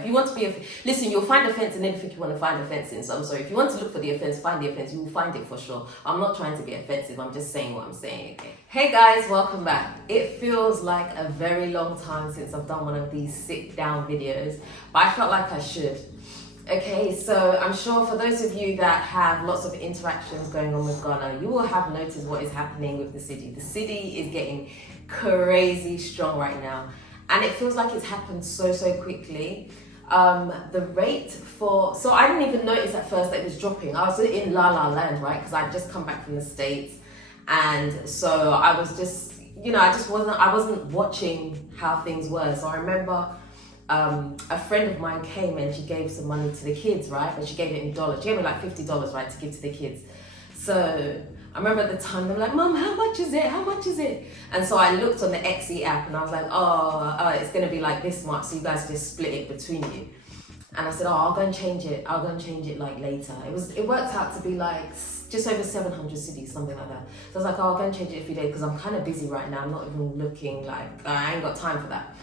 If you want to be, listen, you'll find offense in anything you want to find offense in. So I'm sorry, if you want to look for the offense, find the offense, you will find it for sure. I'm not trying to be offensive, I'm just saying what I'm saying, okay? Hey guys, welcome back. It feels like a very long time since I've done one of these sit down videos, but I felt like I should. Okay, so I'm sure for those of you that have lots of interactions going on with Ghana, you will have noticed what is happening with the city. The city is getting crazy strong right now, and it feels like it's happened so quickly. The rate for, so I didn't even notice at first that it was dropping. I was in La La Land, right? Because I'd just come back from the States, and so I was just, you know, I wasn't watching how things were. So I remember a friend of mine came and she gave some money to the kids, right? But she gave it in dollars. She gave me like $50, right, to give to the kids. So I remember at the time, they were like, Mum, how much is it? How much is it? And so I looked on the Xe app and I was like, oh, it's going to be like this much. So you guys just split it between you. And I said, oh, I'll go and change it. I'll go and change it like later. It worked out to be like just over 700 cedis, something like that. So I was like, oh, I'll go and change it a few days because I'm kind of busy right now. I'm not even looking, like, I ain't got time for that.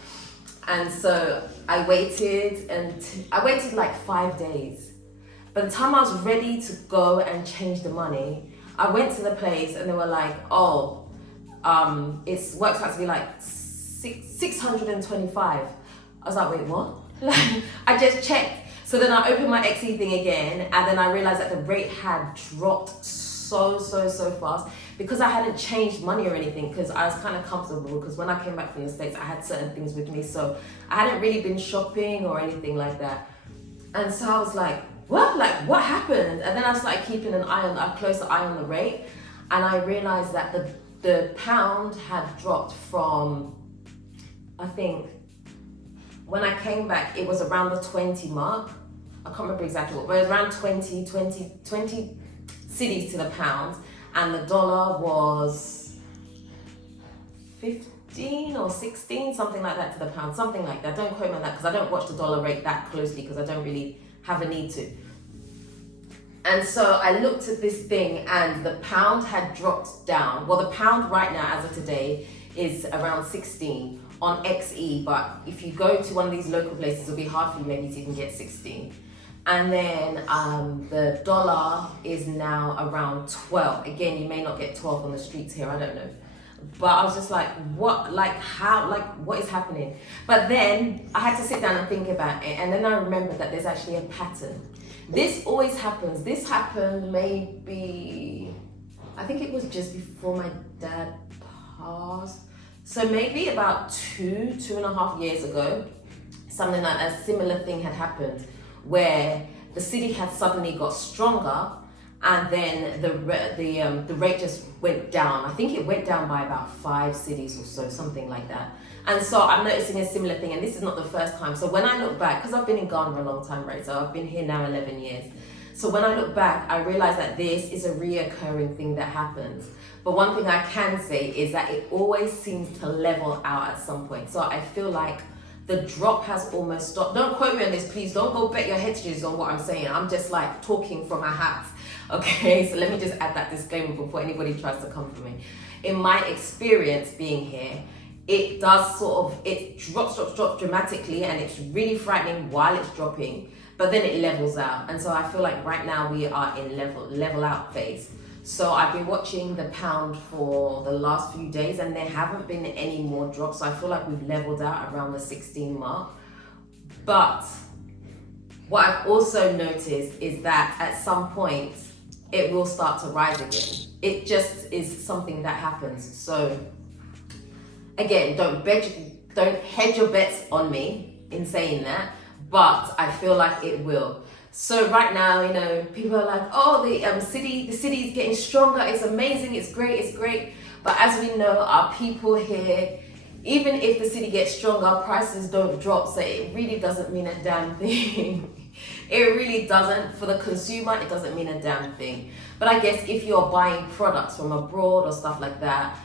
And so I waited like 5 days. By the time I was ready to go and change the money, I went to the place and they were like, oh, it works out to be like 625. I was like, wait, what? Like, I just checked. So then I opened my Xe thing again, and then I realized that the rate had dropped so fast because I hadn't changed money or anything, because I was kind of comfortable, because when I came back from the States I had certain things with me, so I hadn't really been shopping or anything like that. And so I was like, what happened? And then I started keeping a closer eye on the rate, and I realized that the pound had dropped from, I think when I came back it was around the 20 mark. I can't remember exactly what, but it was around 20 cedis to the pound, and the dollar was 15 or 16, something like that to the pound, something like that. Don't quote me on that because I don't watch the dollar rate that closely because I don't really have a need to. And so I looked at this thing and the pound had dropped down. Well, the pound right now as of today is around 16 on Xe, but if you go to one of these local places it'll be hard for you maybe to even get 16. And then the dollar is now around 12. Again, you may not get 12 on the streets here, I don't know. But I was just like, what, like how, like what is happening? But then I had to sit down and think about it. And then I remembered that there's actually a pattern. This always happens. This happened maybe, I think it was just before my dad passed. So maybe about 2.5 years ago, something like a similar thing had happened, where the city had suddenly got stronger, and then the rate just went down. I think it went down by about 5 cedis or so, something like that. And so I'm noticing a similar thing, and this is not the first time. So when I look back, because I've been in Ghana for a long time, right? So I've been here now 11 years. So when I look back, I realize that this is a reoccurring thing that happens. But one thing I can say is that it always seems to level out at some point. So I feel like the drop has almost stopped. Don't quote me on this, please. Don't go bet your headages on what I'm saying. I'm just like talking from a hat. Okay, so let me just add that disclaimer before anybody tries to come for me. In my experience being here, it does it drops dramatically, and it's really frightening while it's dropping, but then it levels out. And so I feel like right now we are in level out phase. So I've been watching the pound for the last few days and there haven't been any more drops. So I feel like we've leveled out around the 16 mark. But what I've also noticed is that at some point it will start to rise again. It just is something that happens. So again, don't hedge your bets on me in saying that, but I feel like it will. So right now, you know, people are like, oh, the city is getting stronger. It's amazing. It's great. But as we know, our people here, even if the city gets stronger, prices don't drop. So it really doesn't mean a damn thing. It really doesn't. For the consumer, it doesn't mean a damn thing. But I guess if you're buying products from abroad or stuff like that,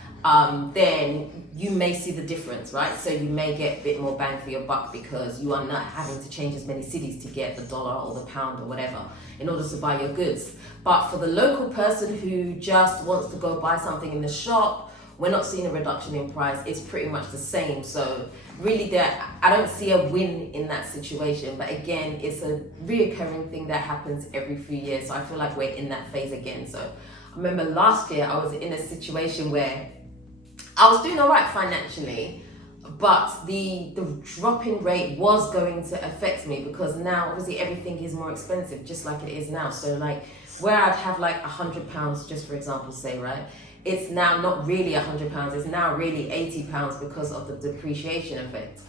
then you may see the difference, right? So you may get a bit more bang for your buck because you are not having to change as many cities to get the dollar or the pound or whatever in order to buy your goods. But for the local person who just wants to go buy something in the shop, we're not seeing a reduction in price. It's pretty much the same. So really I don't see a win in that situation. But again, it's a reoccurring thing that happens every few years. So I feel like we're in that phase again. So I remember last year I was in a situation where I was doing all right financially, but the drop in rate was going to affect me, because now obviously everything is more expensive, just like it is now. So like where I'd have like £100, just for example, say, right, it's now not really £100, it's now really £80 because of the depreciation effect.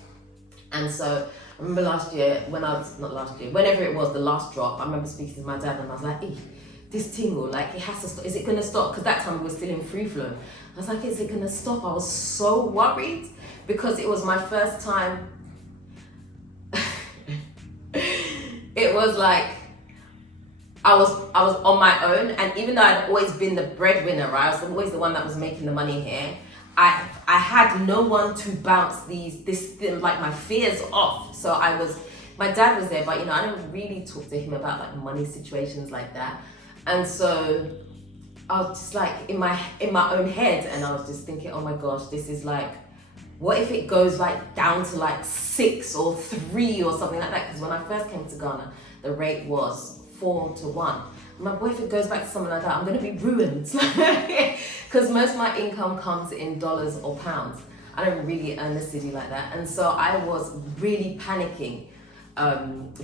And so I remember last year, whenever it was, the last drop, I remember speaking to my dad and I was like, this tingle, like it has to stop. Is it gonna stop? Because that time we were still in free flow. I was like, is it gonna stop? I was so worried because it was my first time. It was like, I was on my own, and even though I'd always been the breadwinner, right? I was always the one that was making the money here. I had no one to bounce like my fears off. So my dad was there, but I didn't really talk to him about like money situations like that. And so I was just like in my own head, and I was just thinking, oh my gosh, this is like, what if it goes like down to like 6 or 3 or something like that? Because when I first came to Ghana, the rate was 4 to 1. I'm like, what if it goes back to something like that? I'm going to be ruined. Because most of my income comes in dollars or pounds. I don't really earn the city like that. And so I was really panicking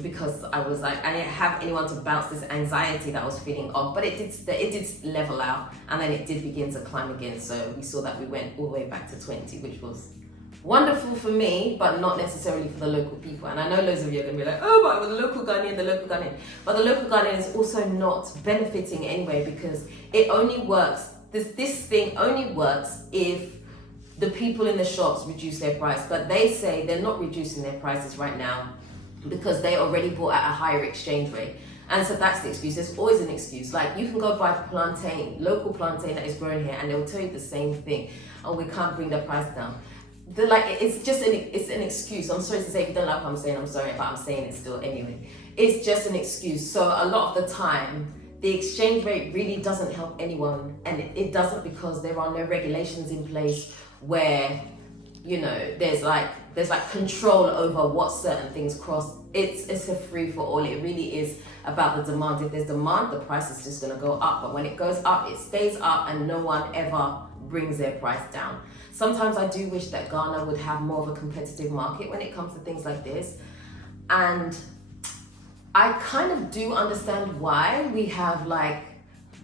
because I was like, I didn't have anyone to bounce this anxiety that I was feeling off. But it did level out, and then it did begin to climb again. So we saw that we went all the way back to 20, which was wonderful for me, but not necessarily for the local people. And I know loads of you are going to be like, oh, but the local Ghanaian. But the local Ghanaian is also not benefiting anyway, because it only works, this thing only works if the people in the shops reduce their price. But they say they're not reducing their prices right now because they already bought at a higher exchange rate. And so that's the excuse. There's always an excuse. Like, you can go buy plantain, local plantain that is grown here, and they'll tell you the same thing. Oh, we can't bring the price down. It's just an excuse. I'm sorry to say, if you don't like what I'm saying, I'm sorry, but I'm saying it still anyway. It's just an excuse. So a lot of the time, the exchange rate really doesn't help anyone, and it doesn't, because there are no regulations in place where there's like control over what certain things cross. It's a free for all. It really is about the demand. If there's demand, the price is just going to go up. But when it goes up, it stays up, and no one ever brings their price down. Sometimes I do wish that Ghana would have more of a competitive market when it comes to things like this. And I kind of do understand why we have like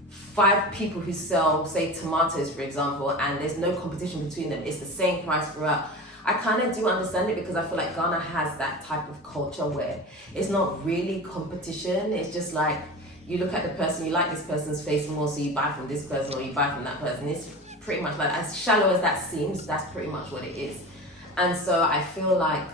5 people who sell, say, tomatoes, for example, and there's no competition between them. It's the same price throughout. I kind of do understand it, because I feel like Ghana has that type of culture where it's not really competition. It's just like, you look at the person, you like this person's face more, so you buy from this person or you buy from that person. It's pretty much like, as shallow as that seems, that's pretty much what it is. And so I feel like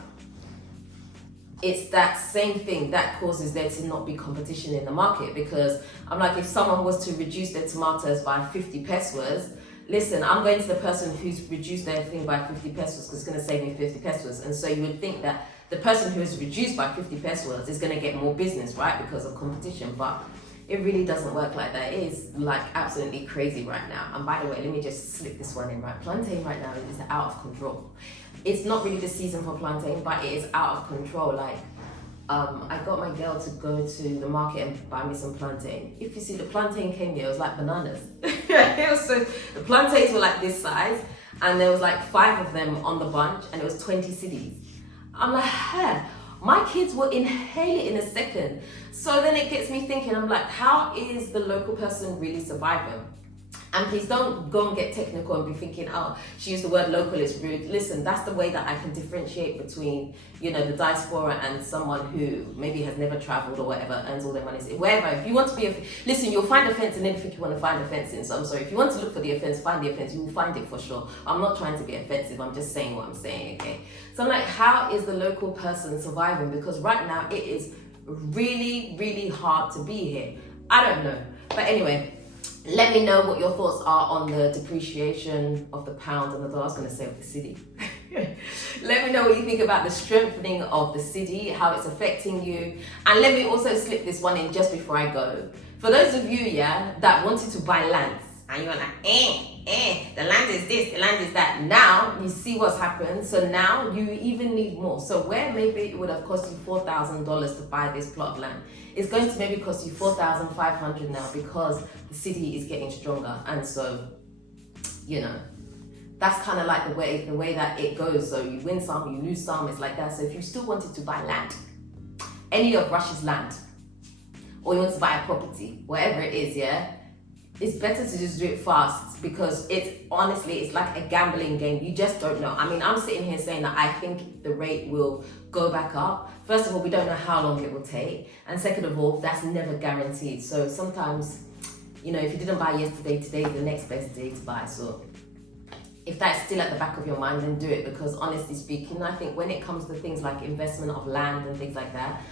it's that same thing that causes there to not be competition in the market. Because I'm like, if someone was to reduce their tomatoes by 50 pesos, listen, I'm going to the person who's reduced their thing by 50 pesos because it's going to save me 50 pesos. And so you would think that the person who is reduced by 50 pesos is going to get more business, right? Because of competition. But it really doesn't work like that. It is like absolutely crazy right now. And by the way, let me just slip this one in, right? Plantain right now is out of control. It's not really the season for plantain, but it is out of control. Like, I got my girl to go to the market and buy me some plantain. If you see, the plantain came here, it was like bananas. So the plantains were like this size, and there was like 5 of them on the bunch, and it was 20 cedis. I'm like, huh. My kids will inhale it in a second. So then it gets me thinking, I'm like, how is the local person really surviving? And please don't go and get technical and be thinking, oh, she used the word local, it's rude. Listen, that's the way that I can differentiate between, the diaspora and someone who maybe has never traveled or whatever, earns all their money. Wherever, if you want to be, listen, you'll find offense in anything you want to find offense in. So I'm sorry, if you want to look for the offense, find the offense, you will find it for sure. I'm not trying to be offensive, I'm just saying what I'm saying, okay? So I'm like, how is the local person surviving? Because right now it is really, really hard to be here. I don't know. But anyway, let me know what your thoughts are on the depreciation of the pound and the dollar. I was going to say of the cedi. Let me know what you think about the strengthening of the cedi, how it's affecting you. And let me also slip this one in just before I go. For those of you, that wanted to buy land And you're like, the land is this, the land is that. Now you see what's happened. So now you even need more. So where maybe it would have cost you $4,000 to buy this plot of land, it's going to maybe cost you $4,500 now because the city is getting stronger. And so, you know, that's kind of like the way that it goes. So you win some, you lose some, it's like that. So if you still wanted to buy land, any of Russia's land, or you want to buy a property, whatever it is, yeah, it's better to just do it fast, because it's like a gambling game. You just don't know. I mean, I'm sitting here saying that I think the rate will go back up. First of all, we don't know how long it will take. And second of all, that's never guaranteed. So sometimes, you know, if you didn't buy yesterday, today's the next best day to buy. So if that's still at the back of your mind, then do it, because honestly speaking, I think when it comes to things like investment of land and things like that,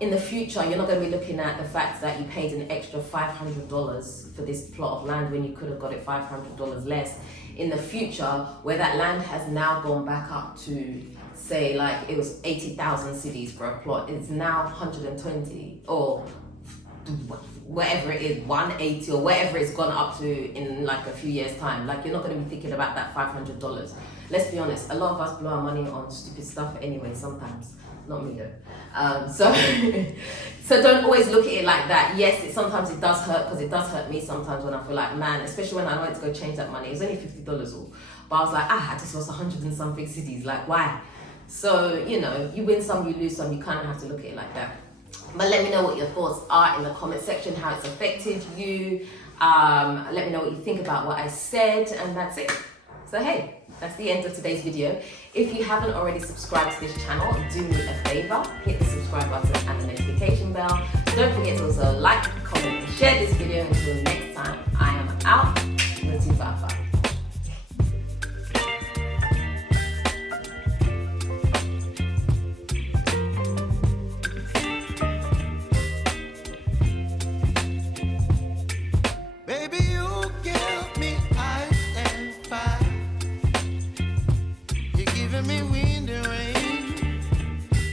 in the future, you're not going to be looking at the fact that you paid an extra $500 for this plot of land when you could have got it $500 less. In the future, where that land has now gone back up to, say, like it was 80,000 cedis for a plot, it's now 120 or whatever it is, 180 or whatever it's gone up to in like a few years' time. Like, you're not going to be thinking about that $500. Let's be honest, a lot of us blow our money on stupid stuff anyway sometimes. Not me though. So don't always look at it like that. Yes, sometimes it does hurt, because it does hurt me sometimes when I feel like, man, especially when I went to go change that money. It was only $50 all. But I was like, I just lost 100 and something cedis. Like, why? So, you know, you win some, you lose some. You kind of have to look at it like that. But let me know what your thoughts are in the comment section, how it's affected you. Let me know what you think about what I said, and that's it. So hey, that's the end of today's video. If you haven't already subscribed to this channel, do me a favor, hit the subscribe button and the notification bell. Don't forget to also like, comment, and share this video. Until next time, I am out. Nutifafa. Me wind and rain.